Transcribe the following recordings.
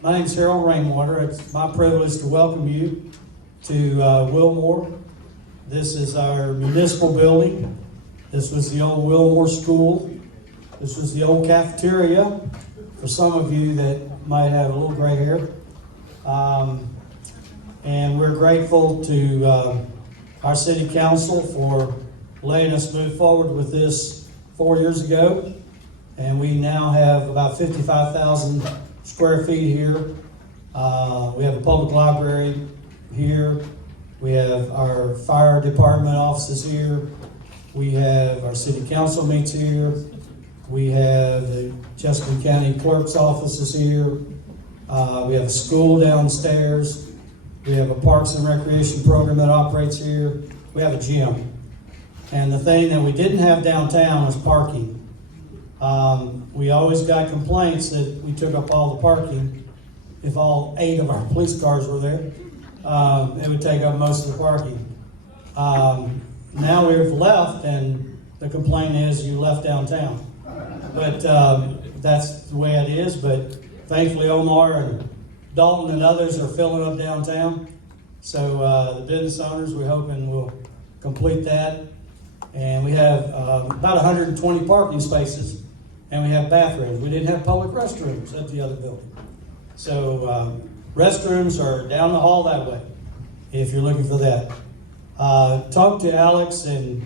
My name is Harold Rainwater. It's my privilege to welcome you to Wilmore. This is our municipal building. This was the old Wilmore School. This was the old cafeteria for some of you that might have a little gray hair. And we're grateful to our city council for letting us move forward with this 4 years ago. And we now have about 55,000 square feet here. We have a public library here. We have our fire department offices here. We have our city council meets here. We have the Jessamine County clerk's offices here. We have a school downstairs. We have a parks and recreation program that operates here. We have a gym. And the thing that we didn't have downtown was parking. We always got complaints that we took up all the parking. If all 8 of our police cars were there, it would take up most of the parking. Now we've left, and the complaint is you left downtown. But that's the way it is. But thankfully, Omar and Dalton and others are filling up downtown. So the business owners, we're hoping will complete that. And we have about 120 parking spaces, and we have bathrooms. We didn't have public restrooms at the other building. So restrooms are down the hall that way, if you're looking for that. Talked to Alex and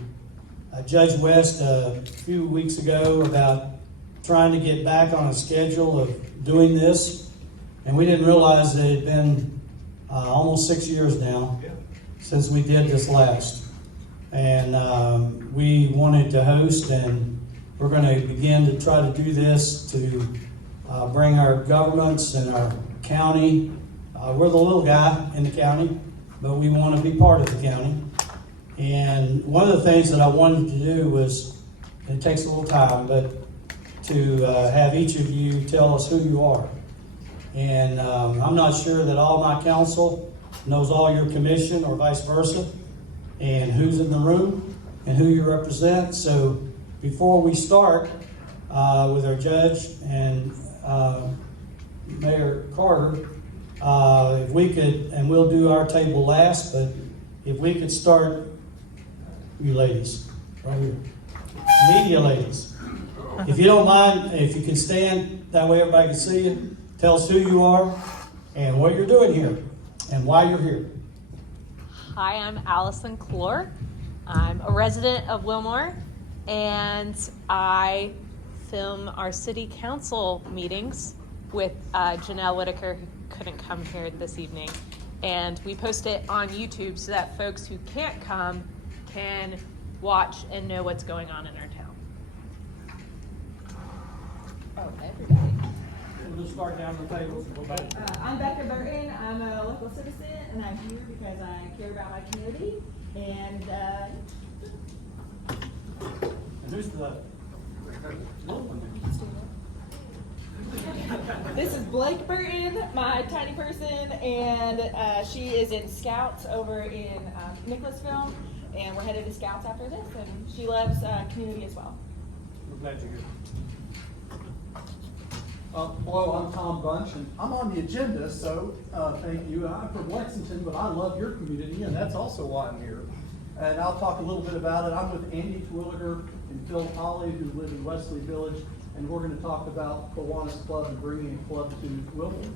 Judge West a few weeks ago about trying to get back on a schedule of doing this. And we didn't realize that it had been almost 6 years now since we did this last. And we wanted to host, and we're going to begin to try to do this to bring our governments and our county. We're the little guy in the county, but we want to be part of the county. And one of the things that I wanted to do was, and it takes a little time, but to have each of you tell us who you are. And I'm not sure that all my council knows all your commission or vice versa, and who's in the room and who you represent. So before we start with our judge and Mayor Carter, if we could, and we'll do our table last, but if we could start, you ladies, right here, media ladies. If you don't mind, if you can stand, that way everybody can see you. Tell us who you are and what you're doing here and why you're here. Hi, I'm Allison Clore. I'm a resident of Wilmore, and I film our city council meetings with Janelle Whitaker, who couldn't come here this evening. And we post it on YouTube so that folks who can't come can watch and know what's going on in our town. Oh, everybody. We'll just start down the table. I'm Becca Burton. I'm a local citizen, and I'm here because I care about my community. And Who's the little one? this is Blake Burton, my tiny person, and she is in Scouts over in Nicholasville, and we're headed to Scouts after this, and she loves community as well. We're glad you're here. Hello, I'm Tom Bunch, and I'm on the agenda, so thank you. I'm from Lexington, but I love your community, and that's also why I'm here. And I'll talk a little bit about it. I'm with Andy Twilliger and Phil Holly, who live in Wesley Village, and we're going to talk about Kiwanis Club and bringing a club to Wilmore.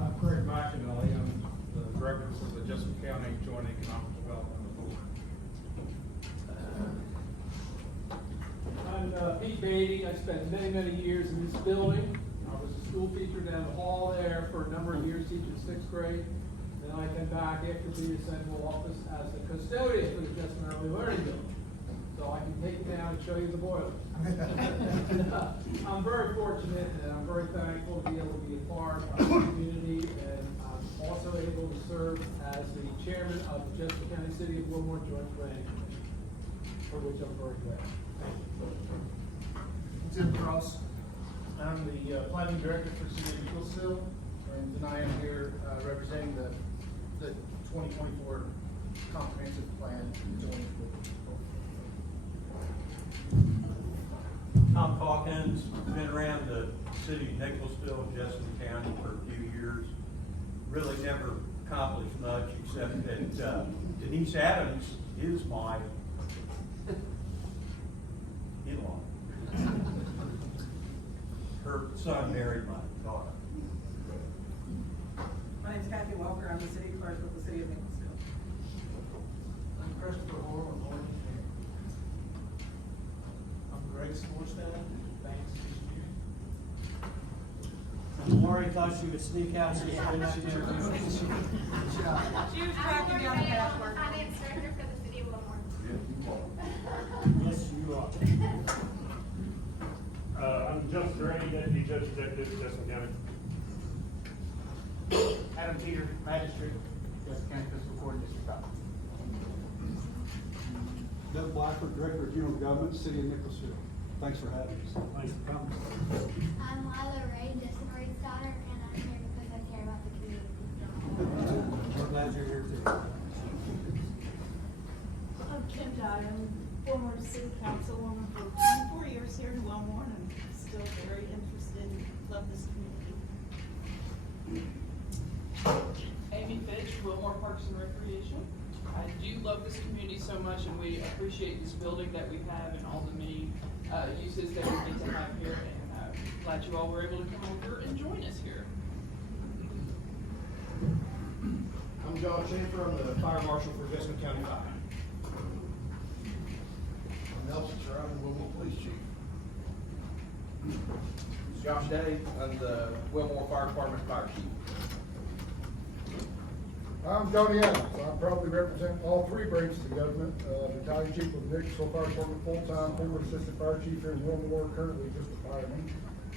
I'm Craig McAnally. I'm the director for the Jessamine County Joint Economic Development Board. I'm Pete Beatty. I spent many years in this building. I was a school teacher down the hall there for a number of years, teaching 6th grade. Then I came back after being central office as the custodian for the Jessamine Early Learning Building. So I can take you down and show you the boilers. I'm very fortunate, and I'm very thankful to be able to be a part of the community, and I'm also able to serve as the chairman of the Jessamine County City of Wilmore Joint Planning Commission, for which I'm very glad. Thank you. Tim Cross. I'm the planning director for City of Nicholasville, and tonight I'm here representing the 2024 comprehensive plan. Tom Hawkins, been around the city of Nicholasville, Jessamine County for a few years. Really never accomplished much except that Denise Adams is my in-law. Her son married my daughter. My name's Kathy Walker. I'm the city clerk of the city of Nicholasville. I'm Christopher Hoare, I'm Lord Engineer. I'm Greg Sporstad, Banks Engineering. Lori thought she would sneak out. So she didn't have to interview. She was tracking down the password. Finance director for the city of Wilmore. Yes, you are. I'm Justin Gray, Deputy Judge Executive, Jessamine County. Adam Teeter, Magistrate, Jessamine County Fiscal Court, District 5. Doug Blackford, Director of General Government, City of Nicholasville. Thanks for having us. Thanks for coming. I'm Lila Ray, Justin Ray's daughter, and I'm here because I care about the community. We're glad you're here too. I'm Kim Dye. I'm former city councilwoman for 24 years here in Wilmore, and I'm still very interested and love this community. Amy Fitch, Wilmore Parks and Recreation. I do love this community so much, and we appreciate this building that we have and all the many uses that we get to have here, and glad you all were able to come over and join us here. I'm John Schaefer, I'm the Fire Marshal for Jessamine County Fire. I'm Nelson Sir, I'm the Wilmore Police Chief. Josh Day, I'm the Wilmore Fire Department Fire Chief. I'm Johnny Adams. I proudly represent all three branches of government, Battalion Chief of the Nicholasville Fire Department full-time, former Assistant Fire Chief here in Wilmore, currently just a fireman.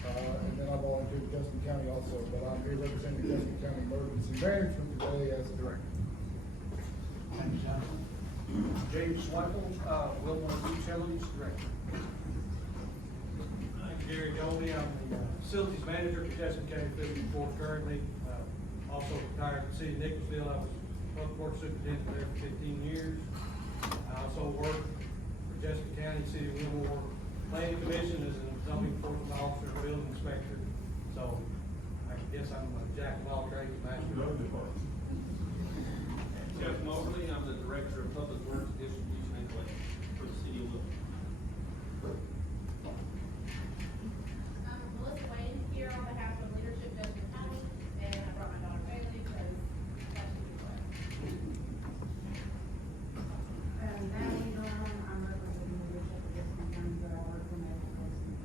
And then I volunteer with Jessamine County also, but I'm here representing Jessamine County Emergency Management today as the director. Thank you, John. James Schweifel, Wilmore Utilities Director. I'm Gary Goldie, I'm the facilities manager for Jessamine County Food and Fork currently. Also retired from the city of Nicholasville. I was public works superintendent there for 15 years. I also work for Jessamine County, city of Wilmore Planning Commission as a zoning enforcement officer, building inspector. So I guess I'm a jack of all trades, master of none. Jeff Mosley, I'm the Director of Public Works, Distribution and Collection for the city of Wilmore. I'm Melissa Wayne here on behalf of leadership Jessamine County, and I brought my daughter Bailey because that's who we are. And Natalie Norman, I'm representing leadership of Jessamine County, but I work for medical placement.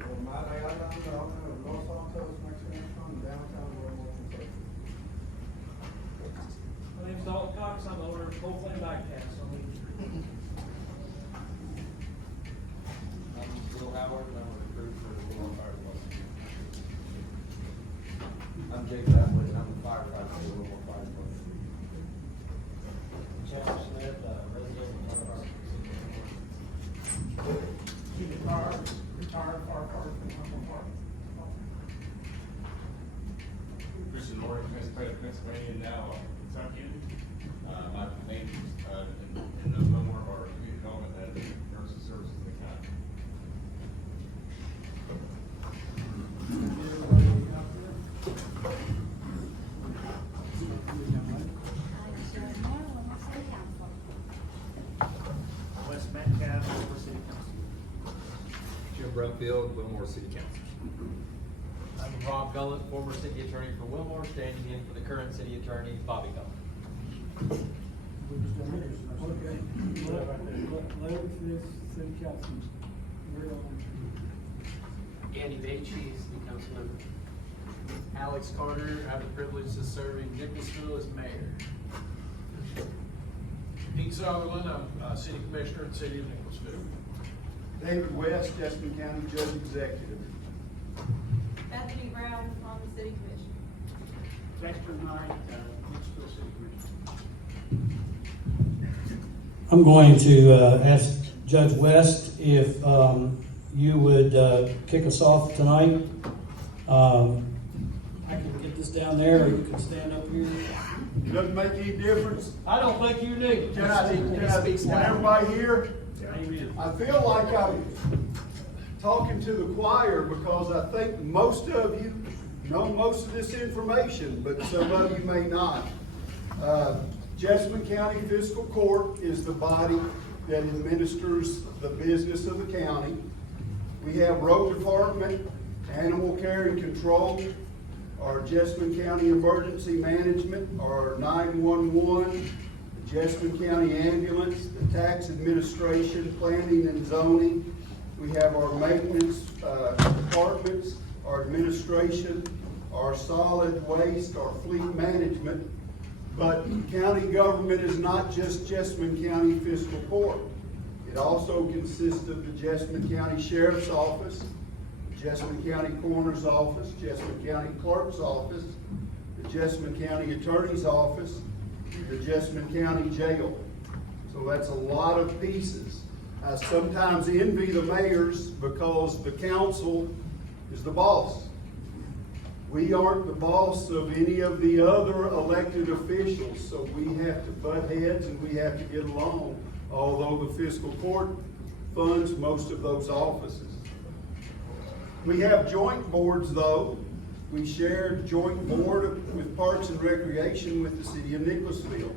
Well, my name, I'm Los Santos, Mexican, from downtown Wilmore, Kentucky. My name's Dalton Cox, I'm the owner of Cold Flame Diecast on Main Street. I'm Will Howard, and I'm a recruit for the Wilmore Fire Department. I'm Jake Atwood, and I'm a firefighter for the Wilmore Fire Department. Chad Smith, resident of our Keith Carr, retired firefighter from Wilmore Park. Christian Lord, transplanted Pennsylvania, now Kentucky. My name is in the Wilmore of our community development and emergency services in the county. Wes Metcalf, Wilmore City Council. Jim Brumfield, Wilmore City Council. I'm Rob Gullett, former city attorney for Wilmore, standing in for the current city attorney, Bobby Gullett. Okay. City Council. Andy Bates, city council member. Alex Carter, I have the privilege of serving Nicholasville as mayor. Pete Sutherland, I'm city commissioner in the city of Nicholasville. David West, Jessamine County Judge Executive. Bethany Brown on the city commission. Dexter Knight, Nicholasville City Commission. I'm going to ask Judge West if you would kick us off tonight. I can get this down there, or you can stand up here. Doesn't make any difference. I don't think you need. Can everybody hear? Amen. I feel like I'm talking to the choir because I think most of you know most of this information, but some of you may not. Jessamine County Fiscal Court is the body that administers the business of the county. We have road department, animal care and control, our Jessamine County Emergency Management, our 911, the Jessamine County Ambulance, the Tax Administration, Planning and Zoning. We have our maintenance departments, our administration, our solid waste, our fleet management. But county government is not just Jessamine County Fiscal Court. It also consists of the Jessamine County Sheriff's Office, Jessamine County Coroner's Office, Jessamine County Clerk's Office, the Jessamine County Attorney's Office, the Jessamine County Jail. So that's a lot of pieces. I sometimes envy the mayors because the council is the boss. We aren't the boss of any of the other elected officials, so we have to butt heads and we have to get along, although the fiscal court funds most of those offices. We have joint boards though. We share joint board with Parks and Recreation with the city of Nicholasville.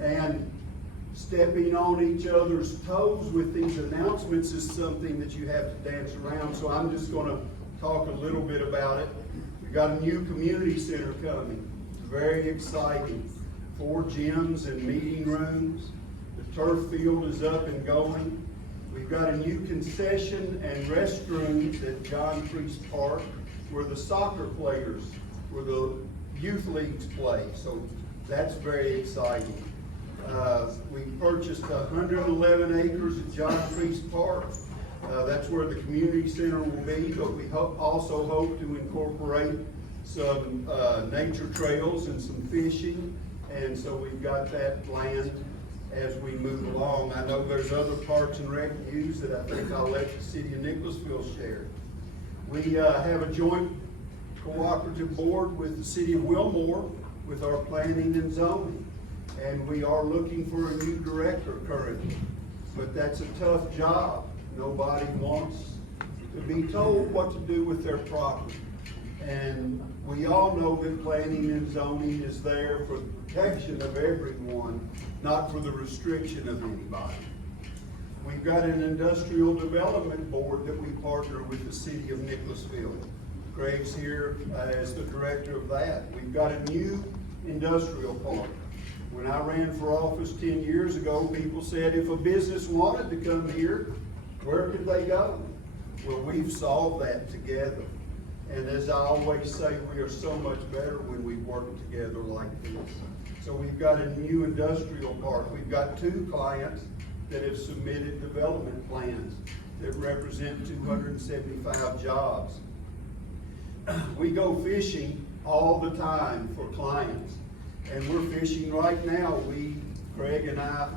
And stepping on each other's toes with these announcements is something that you have to dance around, so I'm just gonna talk a little bit about it. We've got a new community center coming. It's very exciting. 4 gyms and meeting rooms. The turf field is up and going. We've got a new concession and restrooms at John Priest Park where the soccer players, where the youth leagues play. So that's very exciting. We purchased 111 acres at John Priest Park. That's where the community center will be, but we also hope to incorporate some nature trails and some fishing. And so we've got that planned as we move along. I know there's other parks and rec news that I think I'll let the city of Nicholasville share. We have a joint cooperative board with the city of Wilmore with our planning and zoning. And we are looking for a new director currently. But that's a tough job. Nobody wants to be told what to do with their property. And we all know that planning and zoning is there for the protection of everyone, not for the restriction of anybody. We've got an industrial development board that we partner with the city of Nicholasville. Craig's here as the director of that. We've got a new industrial park. When I ran for office 10 years ago, people said if a business wanted to come here, where could they go? Well, we've solved that together. And as I always say, we are so much better when we work together like this. So we've got a new industrial park. We've got 2 clients that have submitted development plans that represent 275 jobs. We go fishing all the time for clients. And we're fishing right now. Craig and I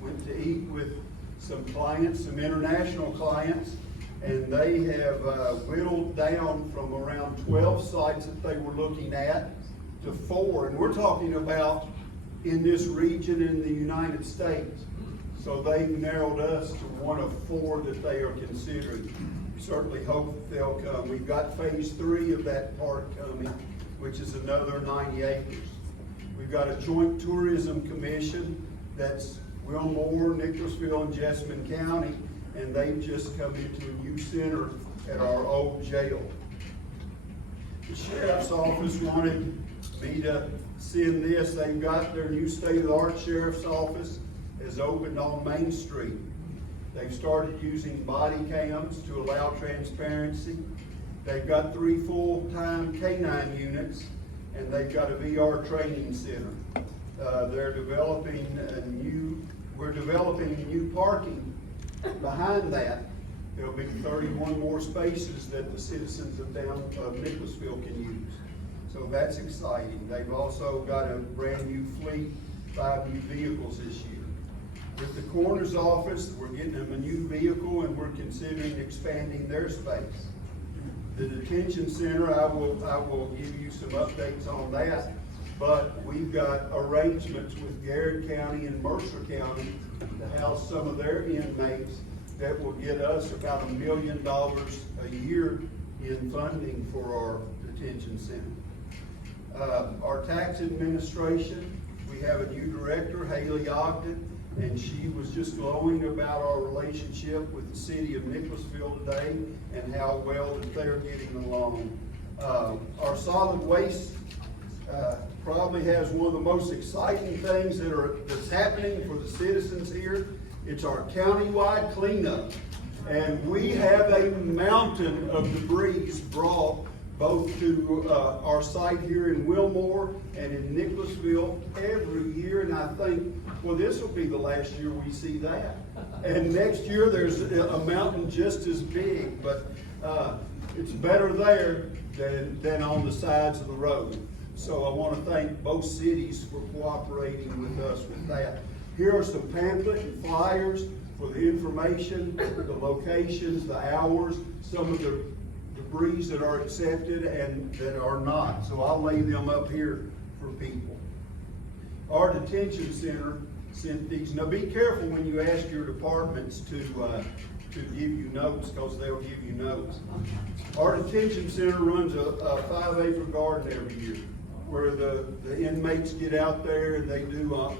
went to eat with some clients, some international clients, and they have whittled down from around 12 sites that they were looking at to 4. And we're talking about in this region in the United States. So they've narrowed us to one of 4 that they are considering. We certainly hope that they'll come. We've got phase 3 of that park coming, which is another 90 acres. We've got a joint tourism commission that's Wilmore, Nicholasville, and Jessamine County, and they've just come into a new center at our old jail. The sheriff's office wanted me to send this. They've got their new state-of-the-art sheriff's office has opened on Main Street. They've started using body cams to allow transparency. They've got 3 full-time K-9 units, and they've got a VR training center. We're developing new parking behind that. There'll be 31 more spaces that the citizens of Nicholasville can use. So that's exciting. They've also got a brand new fleet, 5 new vehicles this year. With the coroner's office, we're getting them a new vehicle and we're considering expanding their space. The detention center, I will give you some updates on that. but we've got arrangements with Garrett County and Mercer County to house some of their inmates that will get us about $1 million a year in funding for our detention center. Our tax administration, we have a new director, Haley Ogden, and she was just glowing about our relationship with the city of Nicholasville today and how well that they're getting along. Our solid waste probably has one of the most exciting things that's happening for the citizens here. It's our countywide cleanup. And we have a mountain of debris brought both to our site here in Wilmore and in Nicholasville every year. And I think, well, this will be the last year we see that. And next year there's a mountain just as big, but it's better there than on the sides of the road. So I want to thank both cities for cooperating with us with that. Here are some pamphlet and flyers for the information, the locations, the hours, some of the debris that are accepted and that are not. So I'll lay them up here for people. Our detention center sent these. Now be careful when you ask your departments to give you notes, because they'll give you notes. Our detention center runs a 5-acre garden every year, where the inmates get out there and they do a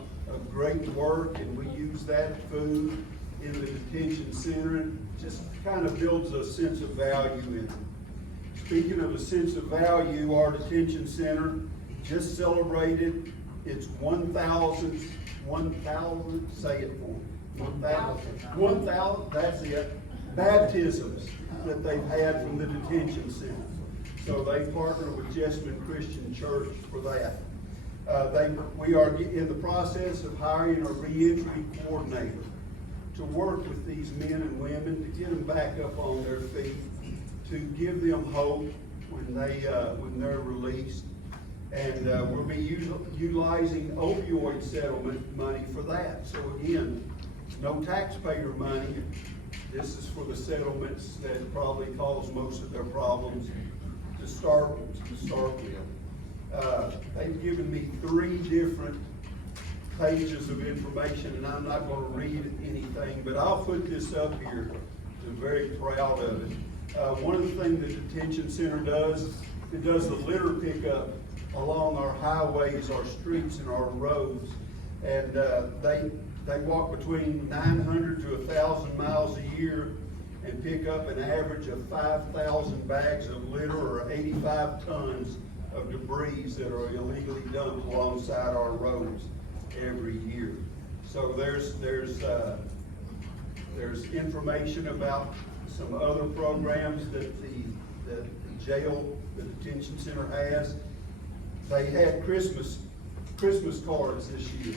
great work, and we use that food in the detention center, and just kind of builds a sense of value in it. Speaking of a sense of value, our detention center just celebrated its 1,000, say it for me, 1,000, that's it, baptisms that they've had from the detention center. So they partner with Jessamine Christian Church for that. We are in the process of hiring a reentry coordinator to work with these men and women to get them back up on their feet, to give them hope when they're released. And we'll be utilizing opioid settlement money for that. So again, no taxpayer money. This is for the settlements that probably cause most of their problems to start with. They've given me 3 different pages of information, and I'm not going to read anything, but I'll put this up here. I'm very proud of it. One of the things the detention center does, it does the litter pickup along our highways, our streets, and our roads. And they walk between 900 to 1,000 miles a year and pick up an average of 5,000 bags of litter, or 85 tons of debris that are illegally dumped alongside our roads every year. So there's information about some other programs that the jail, the detention center has. They had Christmas cards this year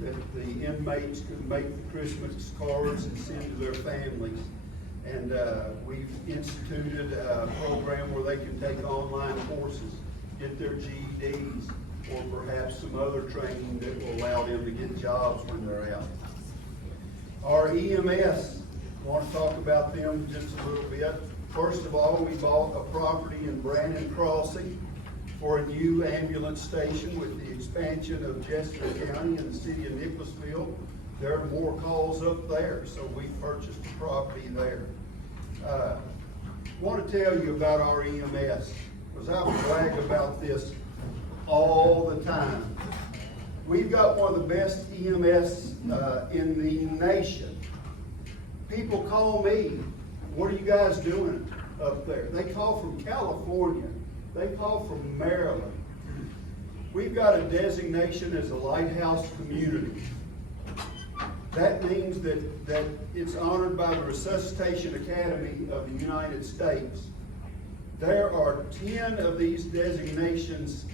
that the inmates could make the Christmas cards and send to their families. And we've instituted a program where they can take online courses, get their GEDs, or perhaps some other training that will allow them to get jobs when they're out. Our EMS, I want to talk about them just a little bit. First of all, we bought a property in Brandon Crossing for a new ambulance station. With the expansion of Jessamine County and the city of Nicholasville, there are more calls up there, so we purchased a property there. I want to tell you about our EMS, because I brag about this all the time. We've got one of the best EMS in the nation. People call me, what are you guys doing up there? They call from California. They call from Maryland. We've got a designation as a lighthouse community. That means that it's honored by the Resuscitation Academy of the United States. There are 10 of these designations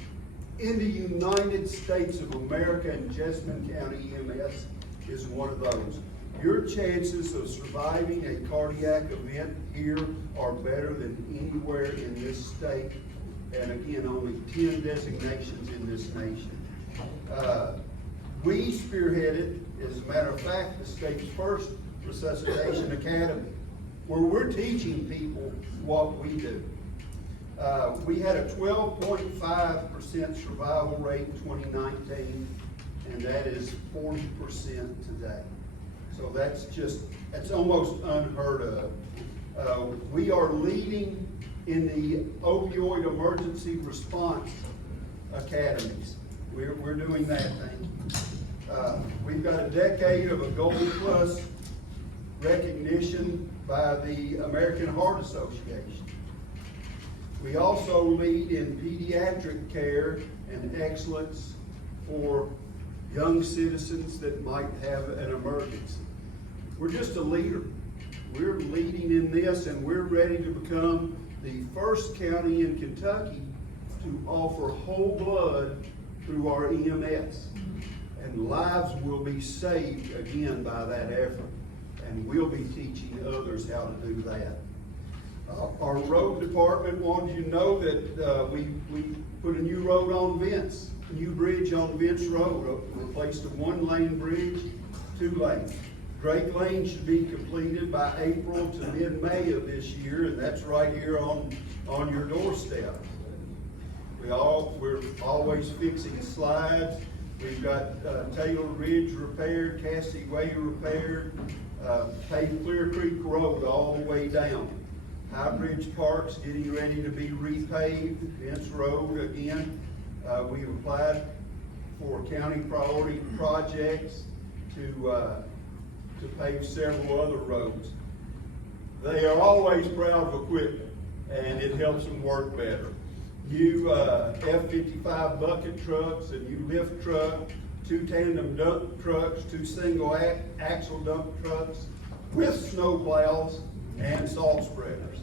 in the United States of America, and Jessamine County EMS is one of those. Your chances of surviving a cardiac event here are better than anywhere in this state. And again, only 10 designations in this nation. We spearheaded, as a matter of fact, the state's first resuscitation academy, where we're teaching people what we do. We had a 12.5% survival rate in 2019, and that is 40% today. So that's almost unheard of. We are leading in the opioid emergency response academies. We're doing that thing. We've got a decade of a Gold Plus recognition by the American Heart Association. We also lead in pediatric care and excellence for young citizens that might have an emergency. We're just a leader. We're leading in this, and we're ready to become the first county in Kentucky to offer whole blood through our EMS. And lives will be saved again by that effort. And we'll be teaching others how to do that. Our road department wanted you to know that we put a new road on Vince, a new bridge on Vince Road, replaced a 1-lane bridge, 2 lanes. Drake Lane should be completed by April to mid-May of this year, and that's right here on your doorstep. We're always fixing slides. We've got Taylor Ridge repaired, Cassie Way repaired, paved Clear Creek Road all the way down. High Bridge Park's getting ready to be repaved, Vince Road again. We've applied for county priority projects to pave several other roads. They are always proud of equipment, and it helps them work better. New F-55 bucket trucks, a new lift truck, 2 tandem dump trucks, 2 single axle dump trucks with snow plows and salt spreaders.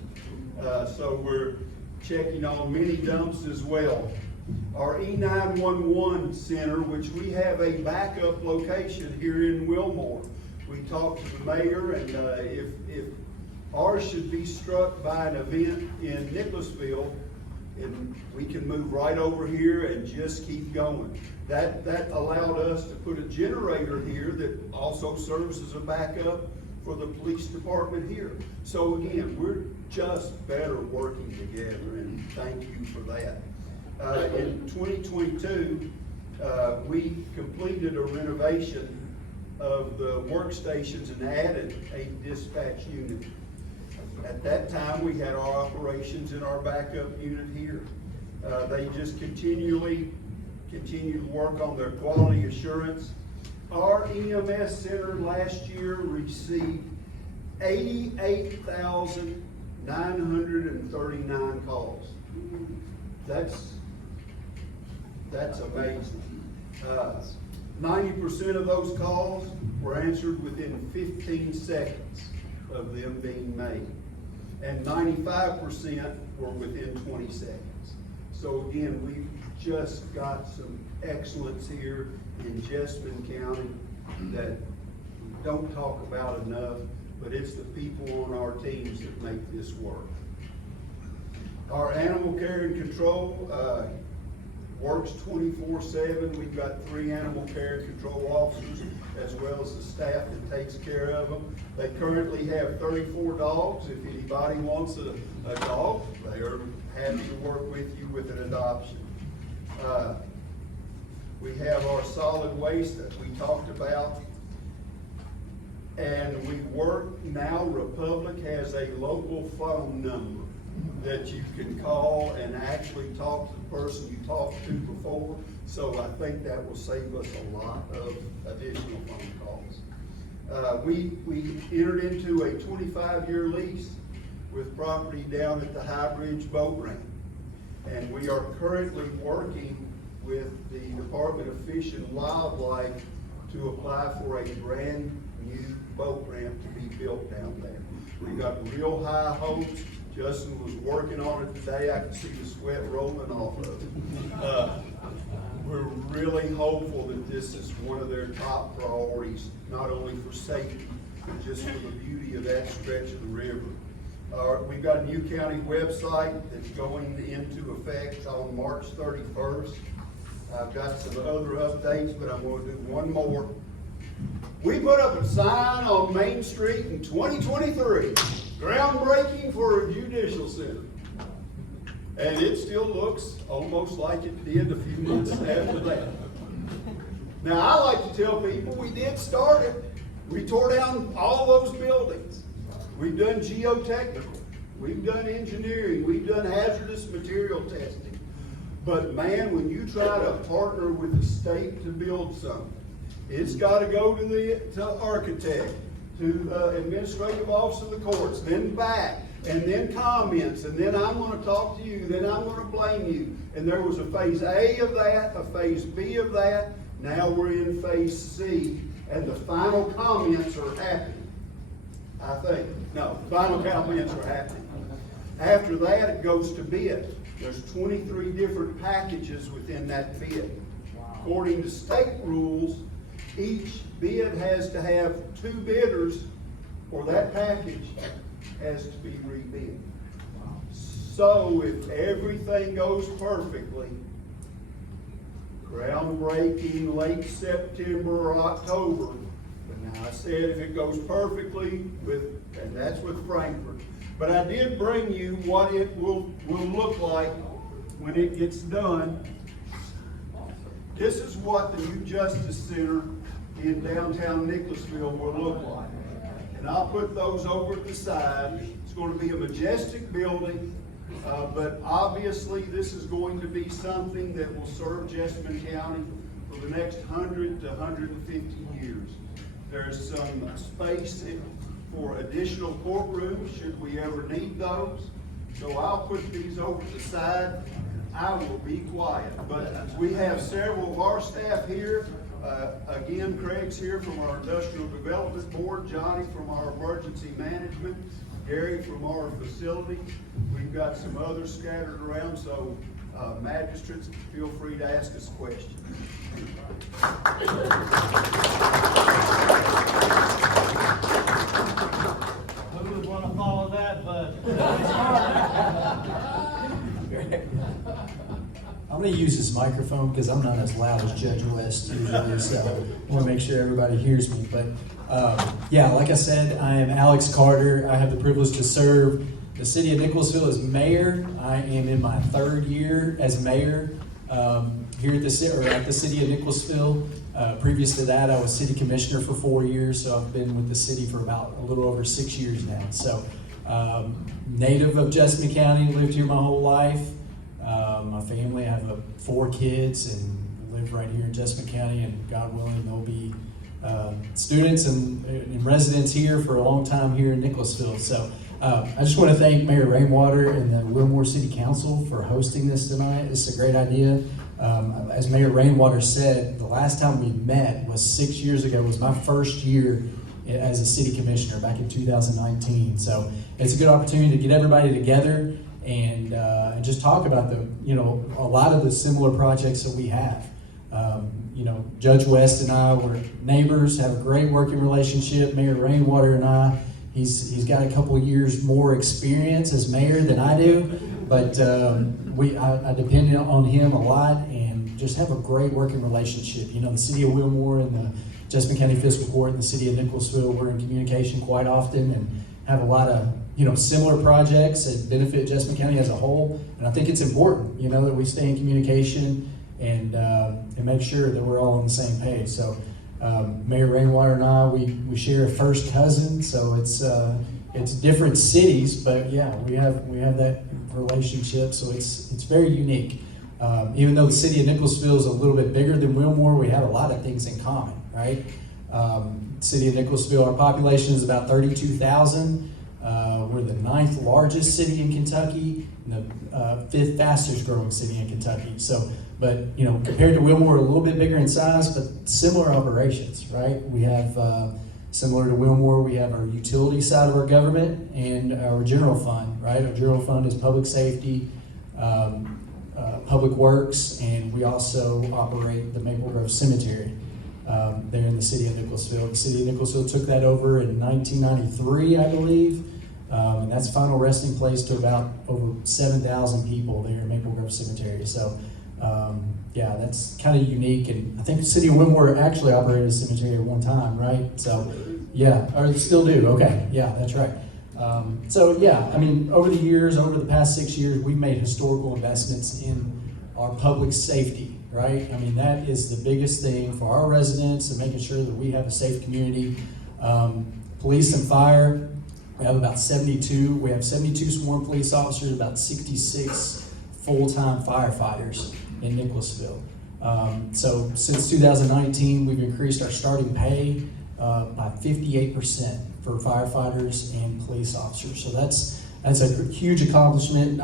So we're checking on mini dumps as well. Our E911 center, which we have a backup location here in Wilmore. We talked to the mayor, and if ours should be struck by an event in Nicholasville, and we can move right over here and just keep going. That allowed us to put a generator here that also serves as a backup for the police department here. So again, we're just better working together, and thank you for that. In 2022, we completed a renovation of the workstations and added a dispatch unit. At that time, we had our operations in our backup unit here. They just continue to work on their quality assurance. Our EMS center last year received 88,939 calls. That's amazing. 90% of those calls were answered within 15 seconds of them being made. And 95% were within 20 seconds. So again, we've just got some excellence here in Jessamine County that we don't talk about enough, but it's the people on our teams that make this work. Our animal care and control works 24/7. We've got 3 animal care and control officers, as well as the staff that takes care of them. They currently have 34 dogs. If anybody wants a dog, they are happy to work with you with an adoption. We have our solid waste that we talked about. And we work now, Republic has a local phone number that you can call and actually talk to the person you talked to before. So I think that will save us a lot of additional phone calls. We entered into a 25-year lease with property down at the High Bridge Boat Ramp. And we are currently working with the Department of Fish and Wildlife to apply for a brand new boat ramp to be built down there. We've got real high hopes. Justin was working on it today. I can see the sweat rolling off of it. We're really hopeful that this is one of their top priorities, not only for safety, but just for the beauty of that stretch of the river. We've got a new county website that's going into effect on March 31st. I've got some other updates, but I'm going to do one more. We put up a sign on Main Street in 2023, groundbreaking for a judicial center. And it still looks almost like it did a few months after that. Now, I like to tell people we did start it. We tore down all those buildings. We've done geotechnical. We've done engineering. We've done hazardous material testing. But man, when you try to partner with the state to build something, it's got to go to the architect, to the administrative office of the courts, then back, and then comments, and then I'm going to talk to you, then I'm going to blame you. And there was a phase A of that, a phase B of that. Now we're in phase C, and the final comments are happening. I think. No, final comments are happening. After that, it goes to bid. There's 23 different packages within that bid. According to state rules, each bid has to have 2 bidders, or that package has to be rebid. So if everything goes perfectly, groundbreaking late September or October, but now I said if it goes perfectly and that's with Frankfurt. But I did bring you what it will look like when it gets done. This is what the new Justice Center in downtown Nicholasville will look like. And I'll put those over at the side. It's going to be a majestic building, but obviously this is going to be something that will serve Jessamine County for the next 100 to 150 years. There's some space for additional courtrooms should we ever need those. So I'll put these over to the side. I will be quiet, but we have several of our staff here. Again, Craig's here from our Industrial Development Board, Johnny from our Emergency Management, Gary from our facility. We've got some others scattered around, so magistrates, feel free to ask us questions. Who would want to follow that, but I'm going to use this microphone because I'm not as loud as Judge West usually, so I want to make sure everybody hears me. But yeah, like I said, I am Alex Carter. I have the privilege to serve the city of Nicholasville as mayor. I am in my 3rd year as mayor here at the city of Nicholasville. Previous to that, I was city commissioner for 4 years, so I've been with the city for about a little over 6 years now. So native of Jessamine County, lived here my whole life. My family, I have 4 kids and live right here in Jessamine County, and God willing, there'll be students and residents here for a long time here in Nicholasville. So I just want to thank Mayor Rainwater and the Wilmore City Council for hosting this tonight. It's a great idea. As Mayor Rainwater said, the last time we met was 6 years ago. It was my first year as a city commissioner back in 2019. So it's a good opportunity to get everybody together and just talk about a lot of the similar projects that we have. Judge West and I were neighbors, have a great working relationship. Mayor Rainwater and I, he's got a couple of years more experience as mayor than I do, but I depend on him a lot and just have a great working relationship. The city of Wilmore and the Jessamine County Fiscal Court and the city of Nicholasville, we're in communication quite often and have a lot of similar projects that benefit Jessamine County as a whole. And I think it's important, that we stay in communication and make sure that we're all on the same page. So Mayor Rainwater and I, we share a first cousin, so it's different cities, but yeah, we have that relationship. So it's very unique. Even though the city of Nicholasville is a little bit bigger than Wilmore, we have a lot of things in common, right? City of Nicholasville, our population is about 32,000. We're the 9th largest city in Kentucky and the 5th fastest growing city in Kentucky. So, but compared to Wilmore, a little bit bigger in size, but similar operations, right? We have, similar to Wilmore, we have our utility side of our government and our general fund, right? Our general fund is public safety, public works, and we also operate the Maple Grove Cemetery there in the city of Nicholasville. The city of Nicholasville took that over in 1993, I believe, and that's final resting place to about over 7,000 people there in Maple Grove Cemetery. So, yeah, that's kind of unique, and I think the city of Wilmore actually operated a cemetery at one time, right? So, yeah, or still do. Okay, yeah, that's right. So yeah, I mean, over the past 6 years, we've made historical investments in our public safety, right? I mean, that is the biggest thing for our residents and making sure that we have a safe community. Police and fire, we have about 72. We have 72 sworn police officers, about 66 full-time firefighters in Nicholasville. So since 2019, we've increased our starting pay by 58% for firefighters and police officers. So that's a huge accomplishment,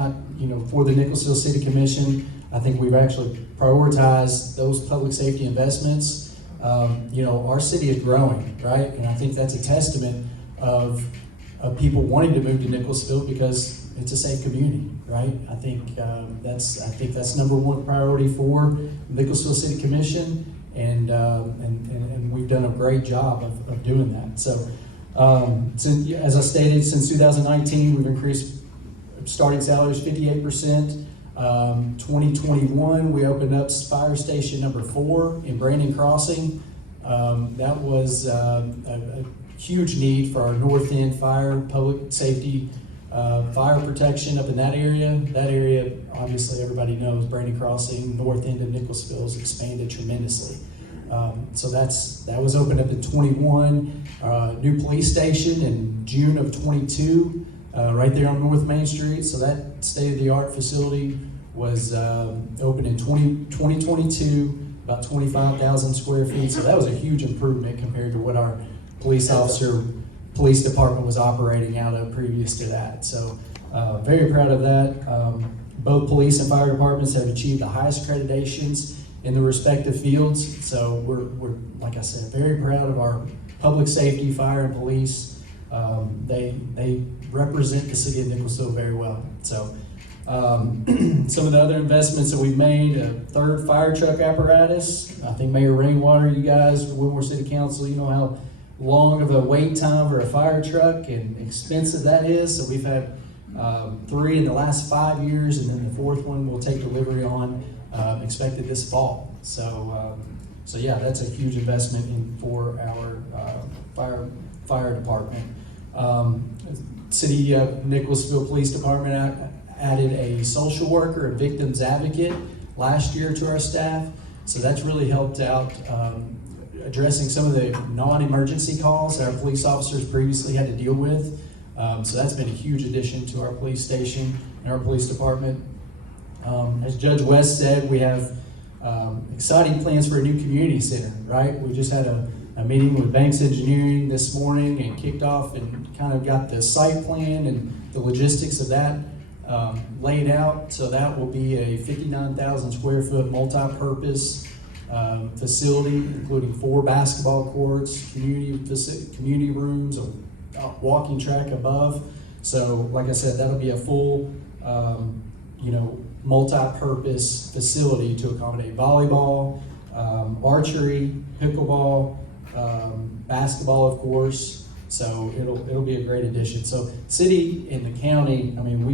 for the Nicholasville City Commission. I think we've actually prioritized those public safety investments. Our city is growing, right? And I think that's a testament of people wanting to move to Nicholasville because it's a safe community, right? I think that's number one priority for Nicholasville City Commission, and we've done a great job of doing that. So, as I stated, since 2019, we've increased starting salaries 58%. 2021, we opened up fire station number 4 in Brandon Crossing. That was a huge need for our North End fire, public safety, fire protection up in that area. That area, obviously, everybody knows Brandon Crossing, North End of Nicholasville has expanded tremendously. So that was opened up in 21. New police station in June of 22, right there on North Main Street. So that state-of-the-art facility was opened in 2022, about 25,000 square feet. So that was a huge improvement compared to what our police department was operating out of previous to that. So very proud of that. Both police and fire departments have achieved the highest accreditations in the respective fields. So we're like I said, very proud of our public safety, fire, and police. They represent the city of Nicholasville very well. So some of the other investments that we've made, a third fire truck apparatus. I think Mayor Rainwater, you guys, Wilmore City Council, you know how long of a wait time for a fire truck and expensive that is. So we've had 3 in the last 5 years, and then the 4th one we'll take delivery on, expected this fall. So yeah, that's a huge investment for our fire department. City of Nicholasville Police Department added a social worker, a victims advocate last year to our staff. So that's really helped out addressing some of the non-emergency calls that our police officers previously had to deal with. So that's been a huge addition to our police station and our police department. As Judge West said, we have exciting plans for a new community center, right? We just had a meeting with Banks Engineering this morning and kicked off and kind of got the site plan and the logistics of that laid out. So that will be a 59,000 square foot multi-purpose facility, including 4 basketball courts, community rooms, a walking track above. So like I said, that'll be a full multi-purpose facility to accommodate volleyball, archery, pickleball, basketball, of course. So it'll be a great addition. So city and the county, I mean,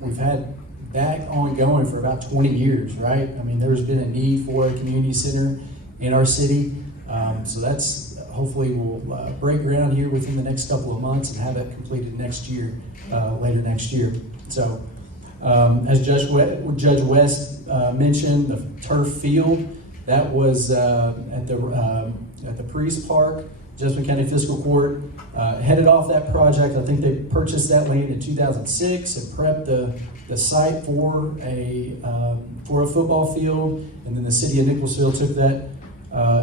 we've had that ongoing for about 20 years, right? I mean, there's been a need for a community center in our city. So that's hopefully we'll break ground here within the next couple of months and have that completed next year, later next year. So as Judge West mentioned, the turf field, that was at the Priest Park, Jessamine County Fiscal Court headed off that project. I think they purchased that land in 2006 and prepped the site for a football field, and then the city of Nicholasville took that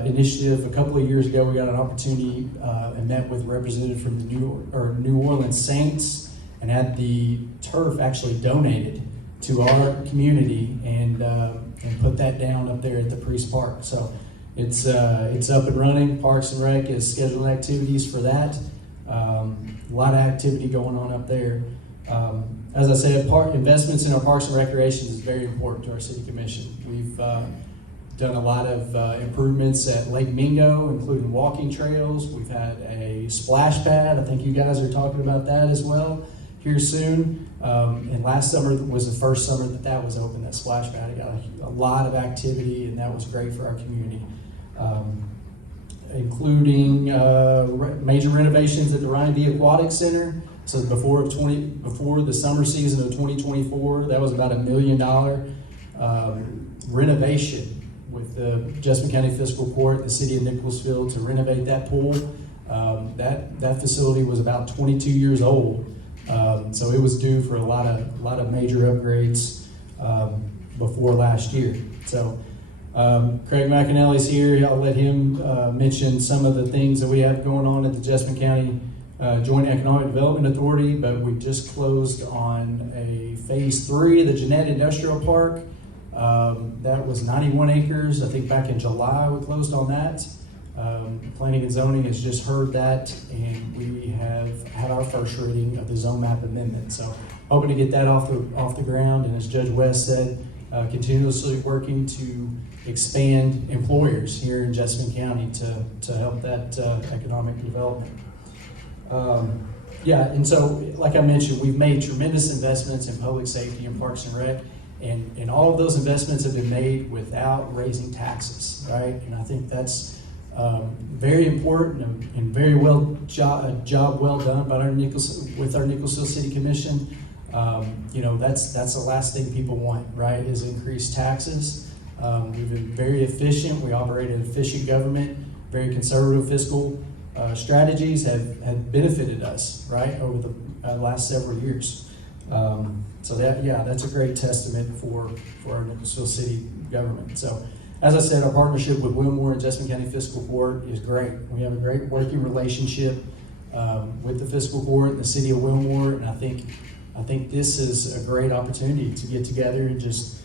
initiative a couple of years ago. We got an opportunity and met with a representative from the New Orleans Saints and had the turf actually donated to our community and put that down up there at the Priest Park. So it's up and running. Parks and Rec is scheduling activities for that. A lot of activity going on up there. As I said, investments in our parks and recreation is very important to our city commission. We've done a lot of improvements at Lake Mingo, including walking trails. We've had a splash pad. I think you guys are talking about that as well here soon. And last summer was the first summer that was open, that splash pad. It got a lot of activity, and that was great for our community. Including major renovations at the Ryan B. Aquatic Center. So before the summer season of 2024, that was about $1 million renovation with the Jessamine County Fiscal Court, the city of Nicholasville, to renovate that pool. That facility was about 22 years old, so it was due for a lot of major upgrades before last year. So Craig McAnally's here. I'll let him mention some of the things that we have going on at the Jessamine County Joint Economic Development Authority, but we just closed on a phase 3 of the Jeanette Industrial Park. That was 91 acres. I think back in July we closed on that. Planning and Zoning has just heard that, and we have had our first reading of the zone map amendment. So hoping to get that off the ground, and as Judge West said, continuously working to expand employers here in Jessamine County to help that economic development. And so, like I mentioned, we've made tremendous investments in public safety and parks and rec, and all of those investments have been made without raising taxes, right? And I think that's very important and very job well done by our Nicholasville City Commission. That's the last thing people want, right? Is increased taxes. We've been very efficient. We operate an efficient government. Very conservative fiscal strategies have benefited us, right, over the last several years. So that's a great testament for our Nicholasville City government. So, as I said, our partnership with Wilmore and Jessamine County Fiscal Court is great. We have a great working relationship with the Fiscal Court and the City of Wilmore, and I think this is a great opportunity to get together and just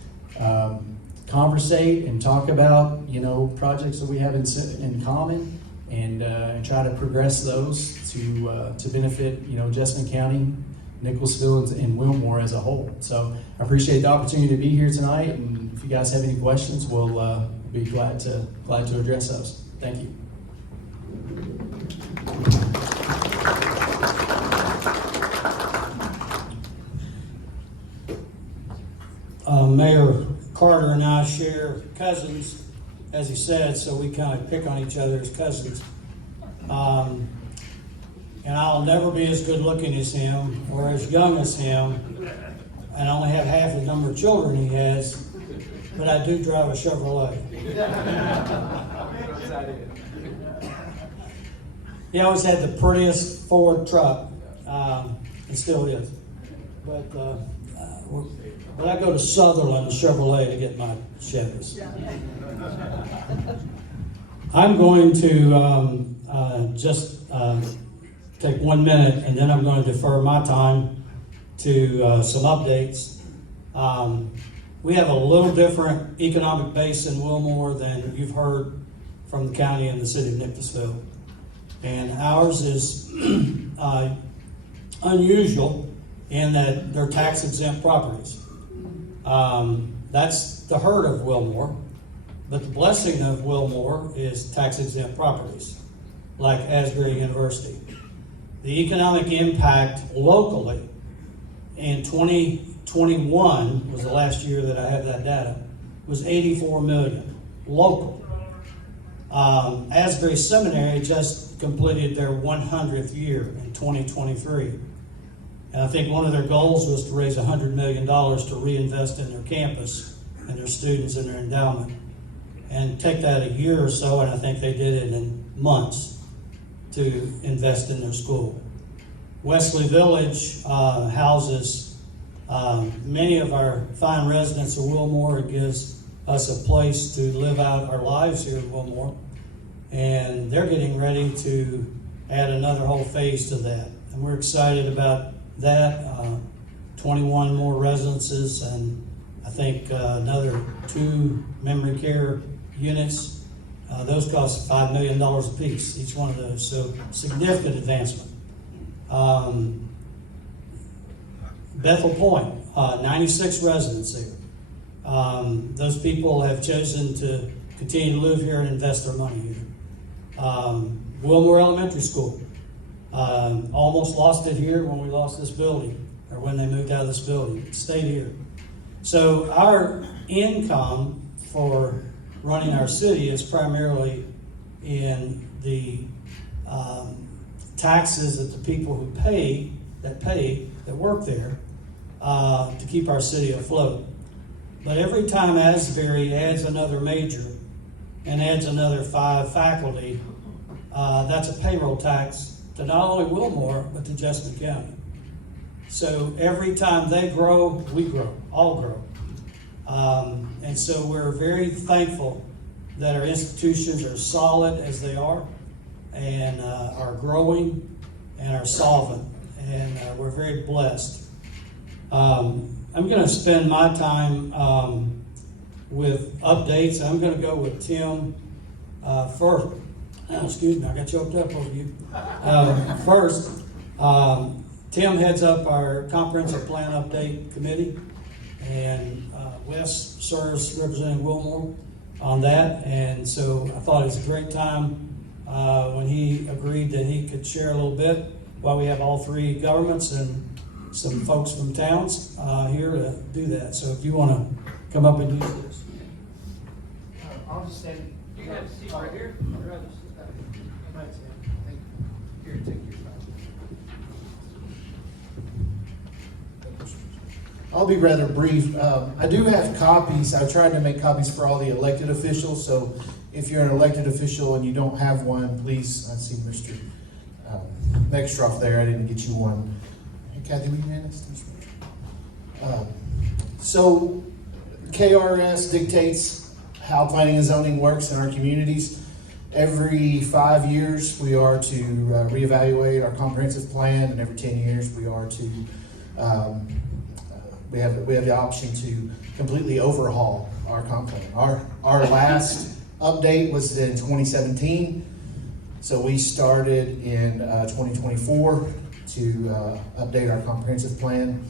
conversate and talk about projects that we have in common, and try to progress those to benefit Jessamine County, Nicholasville, and Wilmore as a whole. So I appreciate the opportunity to be here tonight, and if you guys have any questions, we'll be glad to address those. Thank you. Mayor Carter and I share cousins, as he said, so we kind of pick on each other as cousins. And I'll never be as good looking as him or as young as him, and I only have half the number of children he has, but I do drive a Chevrolet. He always had the prettiest Ford truck, and still is. But when I go to Sutherland Chevrolet to get my Chevys. I'm going to just take 1 minute, and then I'm going to defer my time to some updates. We have a little different economic base in Wilmore than you've heard from the county and the city of Nicholasville. And ours is unusual in that they're tax exempt properties. That's the hurt of Wilmore, but the blessing of Wilmore is tax exempt properties, like Asbury University. The economic impact locally in 2021 was the last year that I have that data, was 84 million local. Asbury Seminary just completed their 100th year in 2023. And I think one of their goals was to raise $100 million to reinvest in their campus and their students and their endowment. And take that a year or so, and I think they did it in months to invest in their school. Wesley Village houses many of our fine residents of Wilmore. It gives us a place to live out our lives here in Wilmore. And they're getting ready to add another whole phase to that. And we're excited about that. 21 more residences, and I think another 2 memory care units. Those cost $5 million a piece, each one of those, so significant advancement. Bethel Point, 96 residents there. Those people have chosen to continue to live here and invest their money here. Wilmore Elementary School, almost lost it here when we lost this building, or when they moved out of this building. It stayed here. So our income for running our city is primarily in the taxes that the people who pay that work there to keep our city afloat. But every time Asbury adds another major and adds another 5 faculty, that's a payroll tax to not only Wilmore, but to Jessamine County. So every time they grow, we grow, all grow. And so we're very thankful that our institutions are solid as they are and are growing and are solvent. And we're very blessed. I'm going to spend my time with updates. I'm going to go with Tim first. Oh, excuse me, I got choked up over you. First, Tim heads up our comprehensive plan update committee, and Wes serves representing Wilmore on that. And so I thought it was a great time when he agreed that he could share a little bit while we have all 3 governments and some folks from towns here to do that. So if you want to come up and do this. I'll just stand. You have a seat right here. Or others? Here, take your time. I'll be rather brief. I do have copies. I tried to make copies for all the elected officials, so if you're an elected official and you don't have one, please, I see Mr. Nextroff there, I didn't get you one. Hey, Kathy, will you hand this to me? So KRS dictates how planning and zoning works in our communities. Every 5 years, we are to reevaluate our comprehensive plan, and every 10 years, we are to we have the option to completely overhaul our comp plan. Our last update was in 2017, so we started in 2024 to update our comprehensive plan.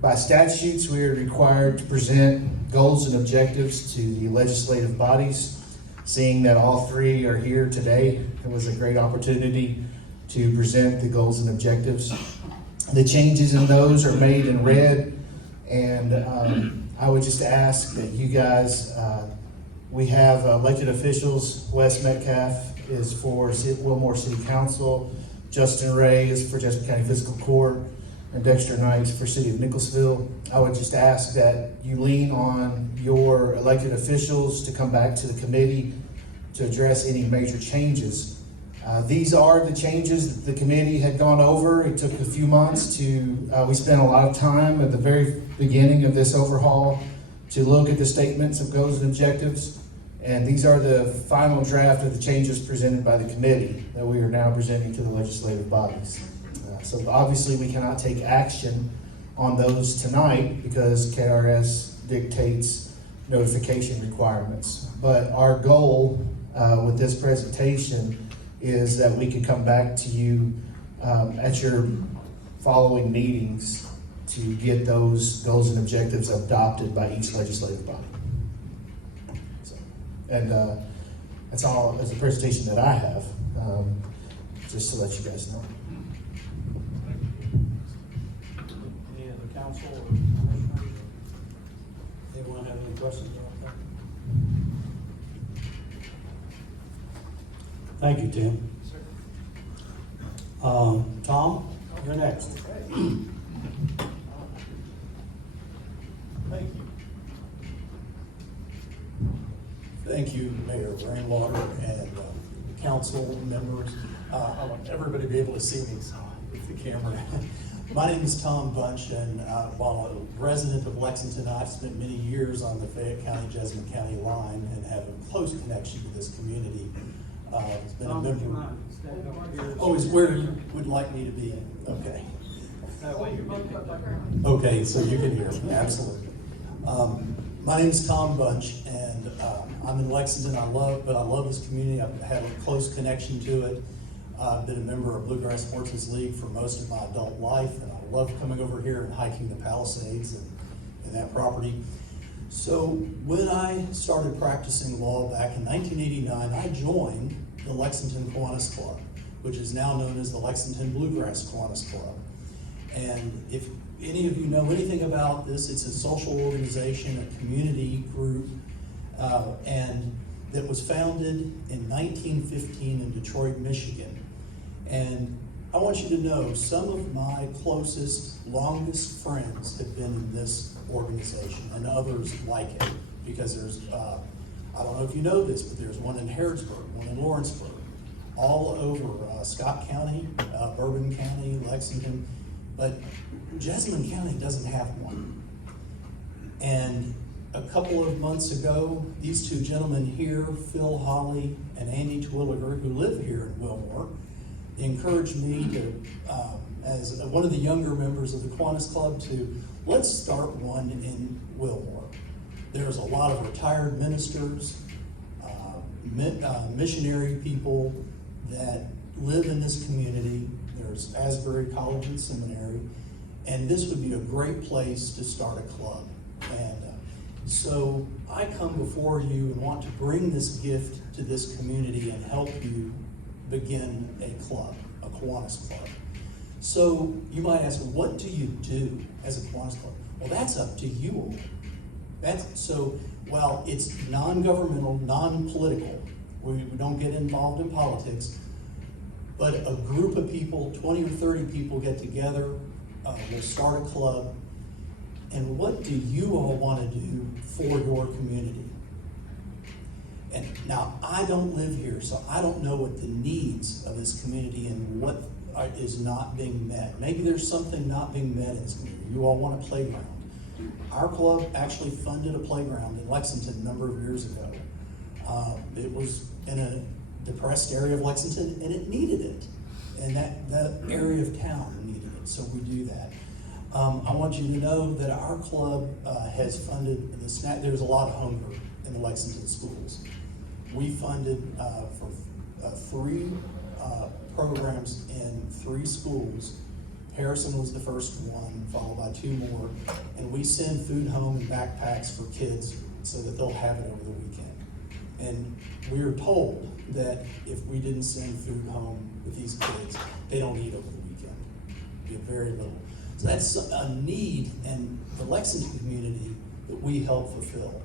By statutes, we are required to present goals and objectives to the legislative bodies. Seeing that all 3 are here today, it was a great opportunity to present the goals and objectives. The changes in those are made in red, and I would just ask that you guys, we have elected officials. Wes Metcalf is for Wilmore City Council, Justin Ray is for Jessamine County Fiscal Court, and Dexter Knights for City of Nicholasville. I would just ask that you lean on your elected officials to come back to the committee to address any major changes. These are the changes that the committee had gone over. It took a few months we spent a lot of time at the very beginning of this overhaul to look at the statements of goals and objectives. And these are the final draft of the changes presented by the committee that we are now presenting to the legislative bodies. So obviously we cannot take action on those tonight because KRS dictates notification requirements. But our goal with this presentation is that we can come back to you at your following meetings to get those goals and objectives adopted by each legislative body. So, and that's all, that's a presentation that I have, just to let you guys know. Any other council or commissioners? Anyone have any questions about that? Thank you, Tim. Tom, you're next. Thank you. Thank you, Mayor Rainwater and council members. I want everybody to be able to see me with the camera. My name is Tom Bunch, and while a resident of Lexington, I've spent many years on the Fayette County, Jessamine County line and have a close connection to this community. It's been a member. Oh, is where you would like me to be? Okay. Okay, so you can hear me, absolutely. My name is Tom Bunch, and I'm in Lexington. I love this community. I've had a close connection to it. I've been a member of Bluegrass Sportsman's League for most of my adult life, and I love coming over here and hiking the Palisades and that property. So when I started practicing law back in 1989, I joined the Lexington Kiwanis Club, which is now known as the Lexington Bluegrass Kiwanis Club. And if any of you know anything about this, it's a social organization, a community group, and that was founded in 1915 in Detroit, Michigan. And I want you to know some of my closest, longest friends have been in this organization and others like it, because there's, I don't know if you know this, but there's one in Harrodsburg, one in Lawrenceburg, all over Scott County, Bourbon County, Lexington, but Jessamine County doesn't have one. And a couple of months ago, these two gentlemen here, Phil Holly and Andy Twilliger, who live here in Wilmore, encouraged me to, as one of the younger members of the Kiwanis Club, to let's start one in Wilmore. There's a lot of retired ministers, missionary people that live in this community. There's Asbury College and Seminary, and this would be a great place to start a club. And so I come before you and want to bring this gift to this community and help you begin a club, a Kiwanis club. So you might ask, what do you do as a Kiwanis club? Well, that's up to you all. While it's non-governmental, non-political, we don't get involved in politics, but a group of people, 20 or 30 people get together, we'll start a club. And what do you all want to do for your community? And now, I don't live here, so I don't know what the needs of this community and what is not being met. Maybe there's something not being met in this community. You all want a playground. Our club actually funded a playground in Lexington a number of years ago. It was in a depressed area of Lexington, and it needed it. And that area of town needed it, so we do that. I want you to know that our club has funded the snack. There's a lot of hunger in the Lexington schools. We funded for 3 programs in 3 schools. Harrison was the first one, followed by 2 more. And we send food home and backpacks for kids so that they'll have it over the weekend. And we were told that if we didn't send food home with these kids, they don't eat over the weekend. Be very little. So that's a need in the Lexington community that we help fulfill.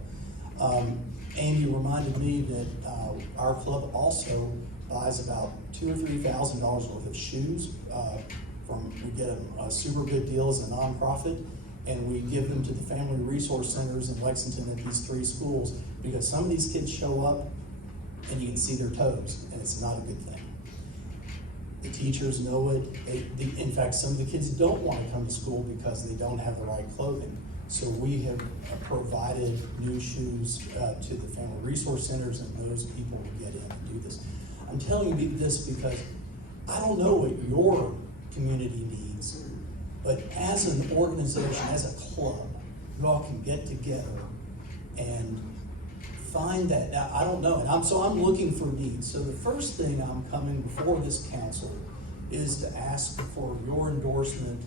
Andy reminded me that our club also buys about $2,000 or $3,000 worth of shoes. We get a super good deal as a nonprofit, and we give them to the family resource centers in Lexington at these 3 schools, because some of these kids show up and you can see their toes, and it's not a good thing. The teachers know it. In fact, some of the kids don't want to come to school because they don't have the right clothing. So we have provided new shoes to the family resource centers, and those people will get in and do this. I'm telling you this because I don't know what your community needs, but as an organization, as a club, you all can get together and find that. Now, I don't know, and I'm looking for needs. So the first thing I'm coming before this council is to ask for your endorsement,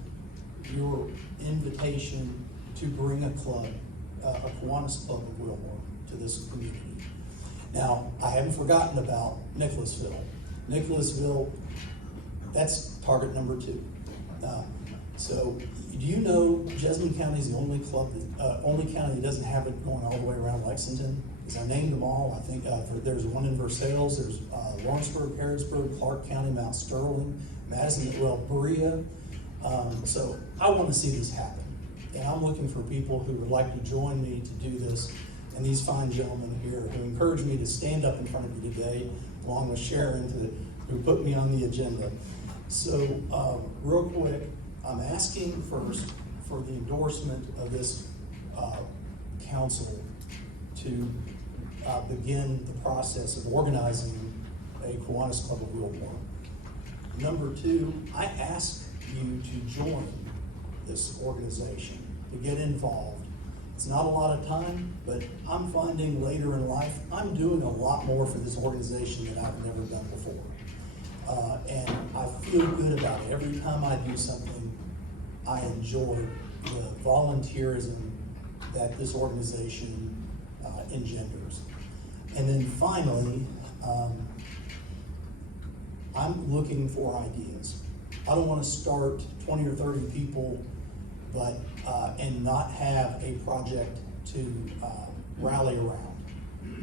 your invitation to bring a club, a Kiwanis Club of Wilmore, to this community. Now, I haven't forgotten about Nicholasville. Nicholasville, that's target number 2. So, do you know Jessamine County is the only club, only county that doesn't have it going all the way around Lexington? Because I named them all. I think there's one in Versailles, there's Lawrenceburg, Harrodsburg, Clark County, Mount Sterling, Madison, Berea. So I want to see this happen. And I'm looking for people who would like to join me to do this. And these fine gentlemen here who encouraged me to stand up in front of you today, along with Sharon, who put me on the agenda. So real quick, I'm asking first for the endorsement of this council to begin the process of organizing a Kiwanis Club of Wilmore. Number 2, I ask you to join this organization, to get involved. It's not a lot of time, but I'm finding later in life, I'm doing a lot more for this organization than I've never done before. And I feel good about it. Every time I do something, I enjoy the volunteerism that this organization engenders. And then finally, I'm looking for ideas. I don't want to start 20 or 30 people, but and not have a project to rally around.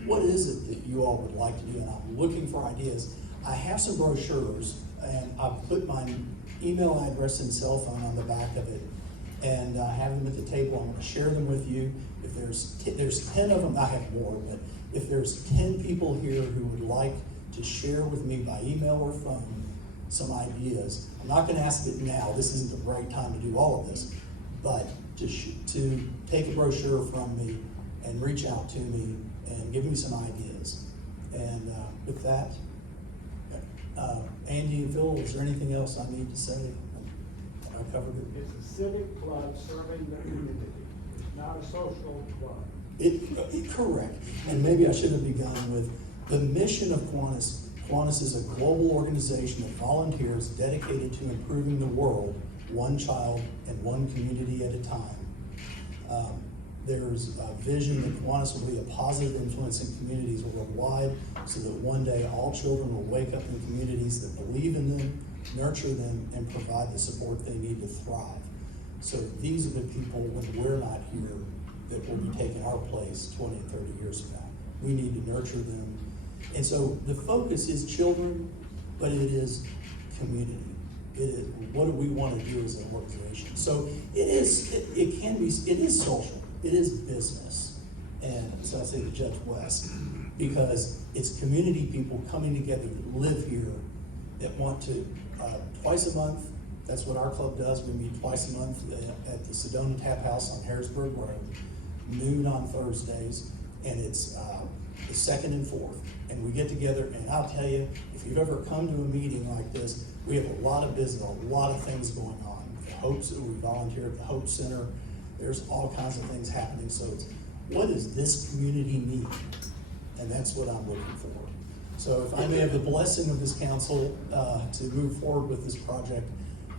What is it that you all would like to do? And I'm looking for ideas. I have some brochures and I've put my email address and cell phone on the back of it, and I have them at the table. I'm going to share them with you. If there's 10 of them, I have more, but if there's 10 people here who would like to share with me by email or phone some ideas, I'm not going to ask it now. This isn't the right time to do all of this, but to take a brochure from me and reach out to me and give me some ideas. And with that, Andy and Phil, is there anything else I need to say? I covered it. It's a civic club serving the community. It's not a social club. Correct. And maybe I should have begun with the mission of Kiwanis. Kiwanis is a global organization of volunteers dedicated to improving the world, one child and one community at a time. There's a vision that Kiwanis will be a positive influence in communities worldwide, so that one day all children will wake up in communities that believe in them, nurture them, and provide the support they need to thrive. So these are the people, when we're not here, that will be taking our place 20 and 30 years from now. We need to nurture them. And so the focus is children, but it is community. It is, what do we want to do as an organization? So it is social. It is business. And so I say to Judge West, because it's community people coming together that live here that want to, twice a month, that's what our club does. We meet twice a month at the Sedona Tap House on Harrisburg Road, noon on Thursdays, and it's the second and fourth. And we get together, and I'll tell you, if you've ever come to a meeting like this, we have a lot of business, a lot of things going on. The Hopes, we volunteer at the Hope Center. There's all kinds of things happening. So it's, what does this community need? And that's what I'm looking for. So if I may have the blessing of this council to move forward with this project,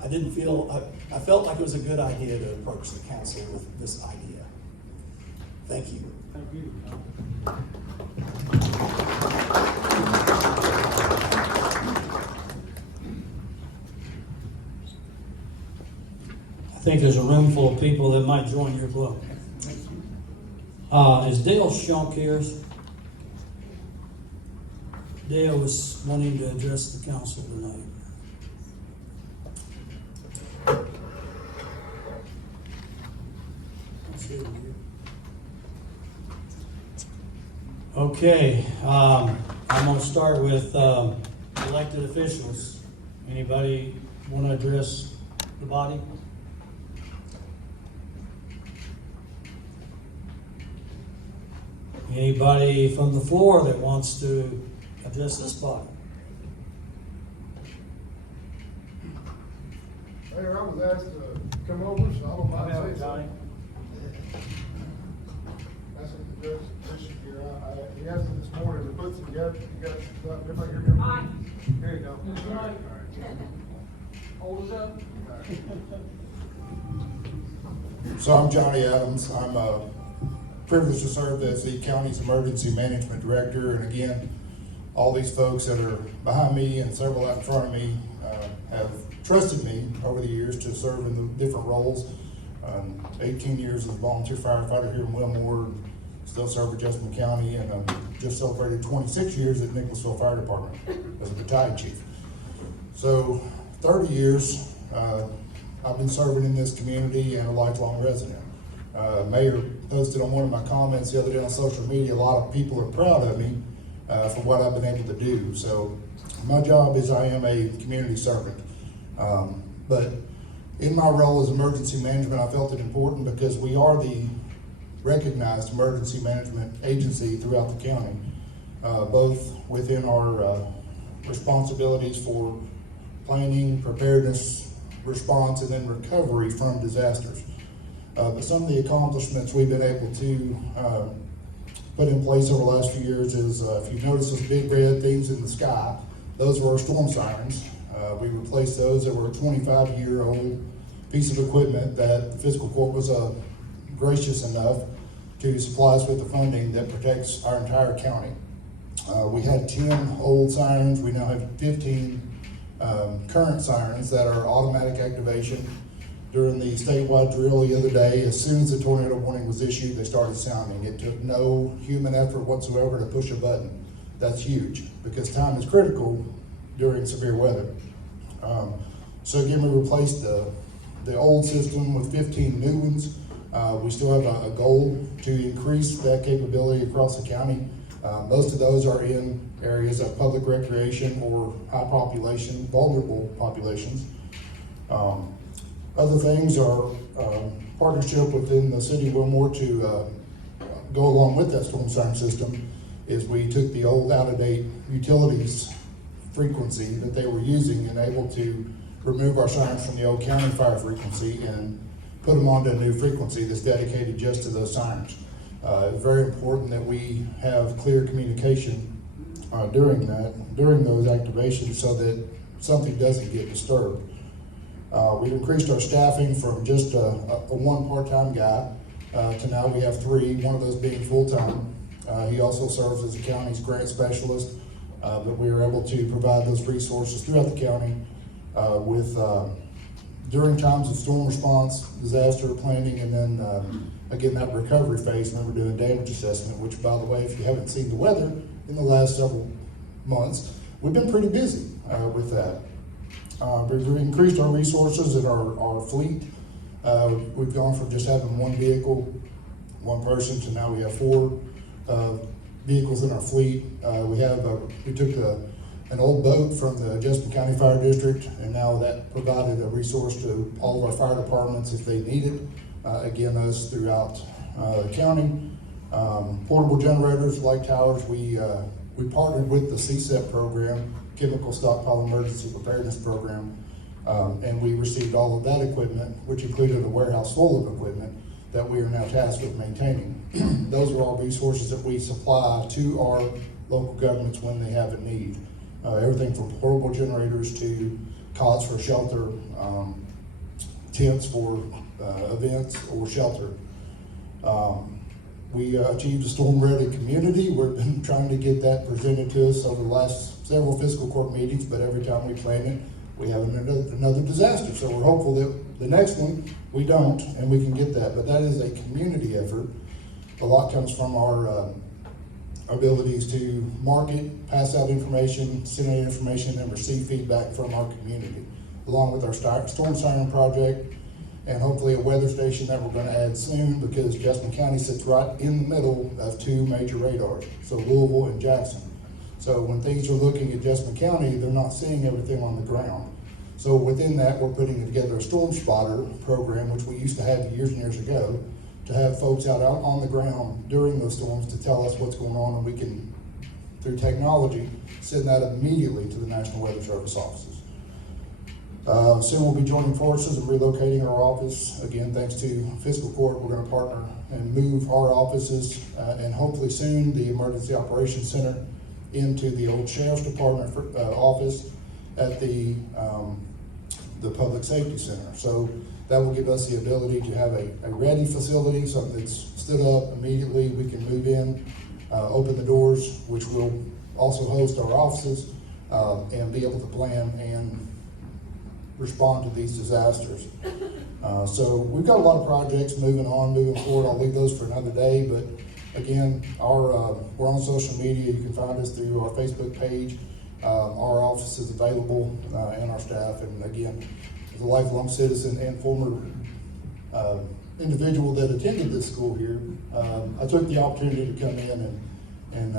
I felt like it was a good idea to approach the council with this idea. Thank you. Thank you. I think there's a room full of people that might join your club. Is Dale Shunk here? Dale was wanting to address the council tonight. Okay, I'm going to start with elected officials. Anybody want to address the body? Anybody from the floor that wants to address this body? Mayor, I was asked to come over, so I don't mind saying something. That's what the judge position here. He asked me this morning to put some together. You got everybody hear me? Aye. Here you go. All right. Hold us up. So I'm Johnny Adams. I'm privileged to serve as the county's emergency management director. And again, all these folks that are behind me and several out in front of me have trusted me over the years to serve in the different roles. 18 years as a volunteer firefighter here in Wilmore, still serve with Jessamine County, and just celebrated 26 years at Nicholasville Fire Department as a battalion chief. So 30 years I've been serving in this community and a lifelong resident. Mayor posted on one of my comments the other day on social media, a lot of people are proud of me for what I've been able to do. So my job is I am a community servant. But in my role as emergency management, I felt it important because we are the recognized emergency management agency throughout the county, both within our responsibilities for planning, preparedness, response, and then recovery from disasters. But some of the accomplishments we've been able to put in place over the last few years is, if you notice those big red things in the sky, those were our storm sirens. We replaced those. They were a 25-year-old piece of equipment that the fiscal court was gracious enough to supply us with the funding that protects our entire county. We had 10 old sirens. We now have 15 current sirens that are automatic activation. During the statewide drill the other day, as soon as the tornado warning was issued, they started sounding. It took no human effort whatsoever to push a button. That's huge because time is critical during severe weather. So again, we replaced the old system with 15 new ones. We still have a goal to increase that capability across the county. Most of those are in areas of public recreation or high population, vulnerable populations. Other things are partnership within the city of Wilmore to go along with that storm siren system is we took the old out-of-date utilities frequency that they were using and able to remove our sirens from the old county fire frequency and put them onto a new frequency that's dedicated just to those sirens. It's very important that we have clear communication during those activations so that something doesn't get disturbed. We've increased our staffing from just a one part-time guy to now we have 3, one of those being full-time. He also serves as the county's grant specialist, but we are able to provide those resources throughout the county during times of storm response, disaster planning, and then again, that recovery phase when we're doing damage assessment, which, by the way, if you haven't seen the weather in the last several months, we've been pretty busy with that. We've increased our resources in our fleet. We've gone from just having 1 vehicle, 1 person, to now we have 4 vehicles in our fleet. We took an old boat from the Jessamine County Fire District, and now that provided a resource to all of our fire departments if they need it. Again, those throughout the county. Portable generators, light towers, we partnered with the CSEP program, Chemical Stockpile Emergency Preparedness Program, and we received all of that equipment, which included a warehouse full of equipment that we are now tasked with maintaining. Those are all resources that we supply to our local governments when they have a need. Everything from portable generators to cots for shelter, tents for events or shelter. We achieved a storm-ready community. We've been trying to get that presented to us over the last several fiscal court meetings, but every time we plan it, we have another disaster. So we're hopeful that the next one, we don't, and we can get that. But that is a community effort. A lot comes from our abilities to market, pass out information, send out information, and receive feedback from our community, along with our storm siren project, and hopefully a weather station that we're going to add soon, because Jessamine County sits right in the middle of 2 major radars, so Louisville and Jackson. So when things are looking at Jessamine County, they're not seeing everything on the ground. So within that, we're putting together a storm spotter program, which we used to have years and years ago, to have folks out on the ground during those storms to tell us what's going on, and we can, through technology, send that immediately to the National Weather Service offices. Soon we'll be joining forces and relocating our office. Again, thanks to fiscal court, we're going to partner and move our offices and hopefully soon the Emergency Operations Center into the old Sheriff's Department office at the Public Safety Center. So that will give us the ability to have a ready facility, something that's stood up immediately. We can move in, open the doors, which will also host our offices, and be able to plan and respond to these disasters. So we've got a lot of projects moving forward. I'll leave those for another day, but again, we're on social media. You can find us through our Facebook page. Our office is available, and our staff. And again, as a lifelong citizen and former individual that attended this school here, I took the opportunity to come in and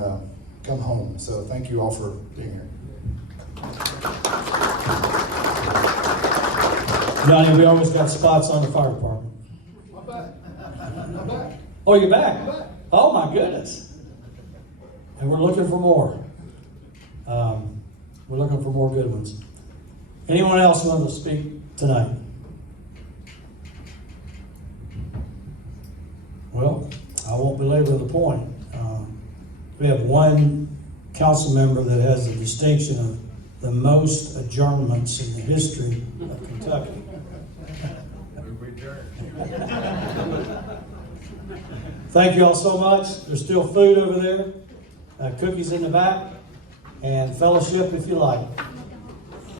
come home. So thank you all for being here. Johnny, we always got spots on the fire department. I'm back. Oh, you're back? Oh, my goodness. And we're looking for more. We're looking for more good ones. Anyone else want to speak tonight? Well, I won't belabor the point. We have one council member that has the distinction of the most adjournments in the history of Kentucky. Thank you all so much. There's still food over there, cookies in the back, and fellowship if you like.